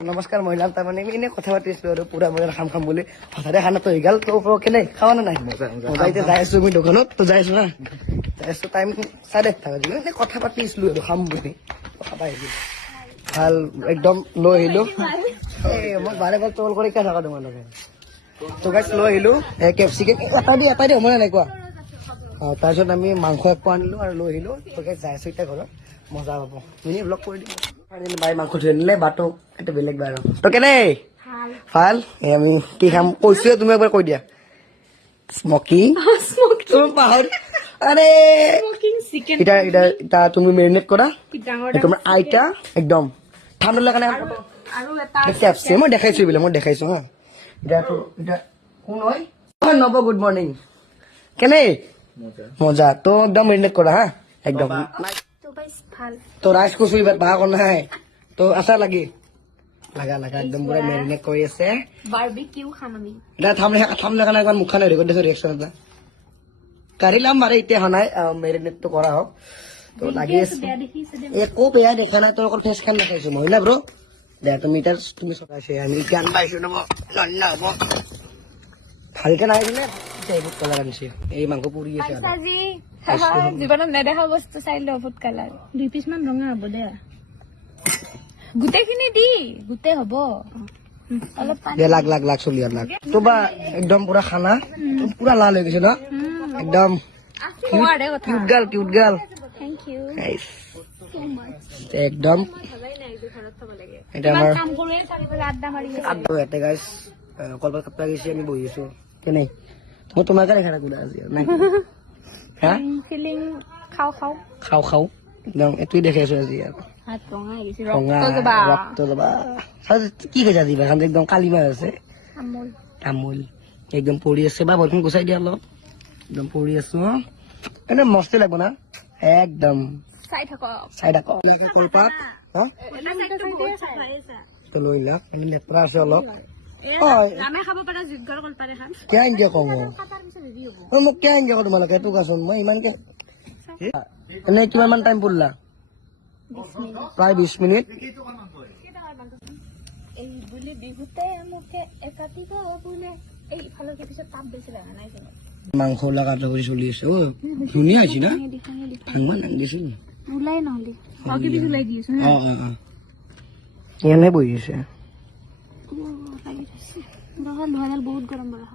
নমস্কাৰ মহিলা তাৰমানে আমি এনে কথা পাতিছিলো আৰু পুৰা মই খাম খাম বুলি হঠাতে খানাটো হৈ গ'ল তো কেনে খাৱা নে নাই মজা এতিয়া যাই আছো আমি দোকানত তো যাই আছো না যাই আছো টাইম 1:30 বাজিল এনে কথা পাতিছিলো আৰু খাম বুলি খাবা আহিলো ভাল একদম লৈ আহিলো এই মই বাৰে বাৰে ট্ৰল কৰি কিয় থাকা তোমালোকে তো গাইছ লৈ আহিলো কেএফচি কে এটা দি মই নাই কোৱা তাৰপিছত আমি মাংস এক পোৱা আনিলো আৰু লৈ আহিলো তো গাইছ যাই আছো এতিয়া ঘৰত মজা পাব মিনি ব্লগ কৰি দিম বাই মাংস ধুই আনিলে বাটো এটা বেলেগ বাৰ তো কেনে ভাল এই আমি কি খাম কৈছোৱে তুমি একবাৰ কৈ দিয়া স্মকি পাহৰি আৰে এটা এটা এটা তুমি মেৰিনেট কৰা তোমাৰ আইতা একদম ঠাণ্ডা লগা নাই আৰু এটা কেপচি মই দেখাইছো এইবিলাক মই দেখাইছো হা এটাতো এটা কোন হয় নব গুড মৰ্নিং কেনে মজা তো একদম মেৰিনেট কৰা হা একদম তো রাইস কচু এবার বাহ কোন নাই তো আশা লাগে লাগা লাগা একদম পুরো মেরিনেট কৰি আছে বারবিকিউ খাম আমি এটা থামলে কারণে একবার মুখখানে রেকর্ড দেখো রিঅ্যাকশন এটা কারিলাম বারে ইতে হনাই মেরিনেট তো করা হোক তো লাগি আছে একো বেয়া দেখা নাই তোর অকল ফেস খান দেখাইছো মহিলা ব্রো দে তুমি এটা তুমি সকাইছে আমি জ্ঞান পাইছো না লন্না হব ভালকে নাই দিলে এইবোৰ কালাৰ আনিছে এই মাংস পুৰি আছে আজি জীৱনত নেদেখা বস্তু চাই ল ফুড কালাৰ 2 পিছ মান ৰঙা হ'ব দে গোটেইখিনি দি গোটেই হ'ব অলপ পানী দে লাগ লাগ লাগ চলি আর লাগ তো বা একদম পুরা খানা পুরা লাল হয়ে গেছে না একদম cute girl thank you so much একদম ভাবাই নাই যে ঘৰত থব লাগে এটা আমাৰ কাম কৰি চাৰিফালে আড্ডা মাৰি আছে আড্ডা এতে গাইস কলপাত কাপড়া গেছি আমি বহি আছো কেনে মই তোমার কাছে খানা দিলা আজি নাই হ্যাঁ ফিলিং খাও খাও খাও খাও একদম এতুই দেখাইছো আজি আর হাত ৰঙা হৈ গৈছে ৰঙা ৰক্ত যাবা রক্ত যাবা কি কৈছা দিবা খান একদম কালিমা আছে আমুল তামোল একদম পৰি আছে বা বৰখন গুচাই দিয়া অলপ একদম পৰি আছো এনে মস্ত লাগব না একদম চাই থাকক চাই থাক কলপাত হা তো লৈ লাক আমি লেপৰা আছে অলপ আমি খাব পাৰা জিগৰ কলপাৰে খাম কিয় ইনকে কওঁ কাটাৰ পিছত হেৰি হ'ব মোক কিয় ইনকে কওঁ তোমালোকে এইটো কোৱাচোন মই ইমানকে এনে কিমান মান টাইম পঢ়লা প্ৰায় 20 মিনিট এই বুলি বিহুতে মোকে একাতিব বোলে এই ইফালকে পিছত তাপ বেছি লাগা নাই জানো মাংস লাগাটো কৰি চলি আছে অ ধুনীয়া হৈছে না ভাঙমান আনিছিল ওলাই নহলি বাকি বিহু লাই দিছো অ অ অ এনে বহি আছে লাগি আছে ৰহল ভৰাল বহুত গৰম বৰা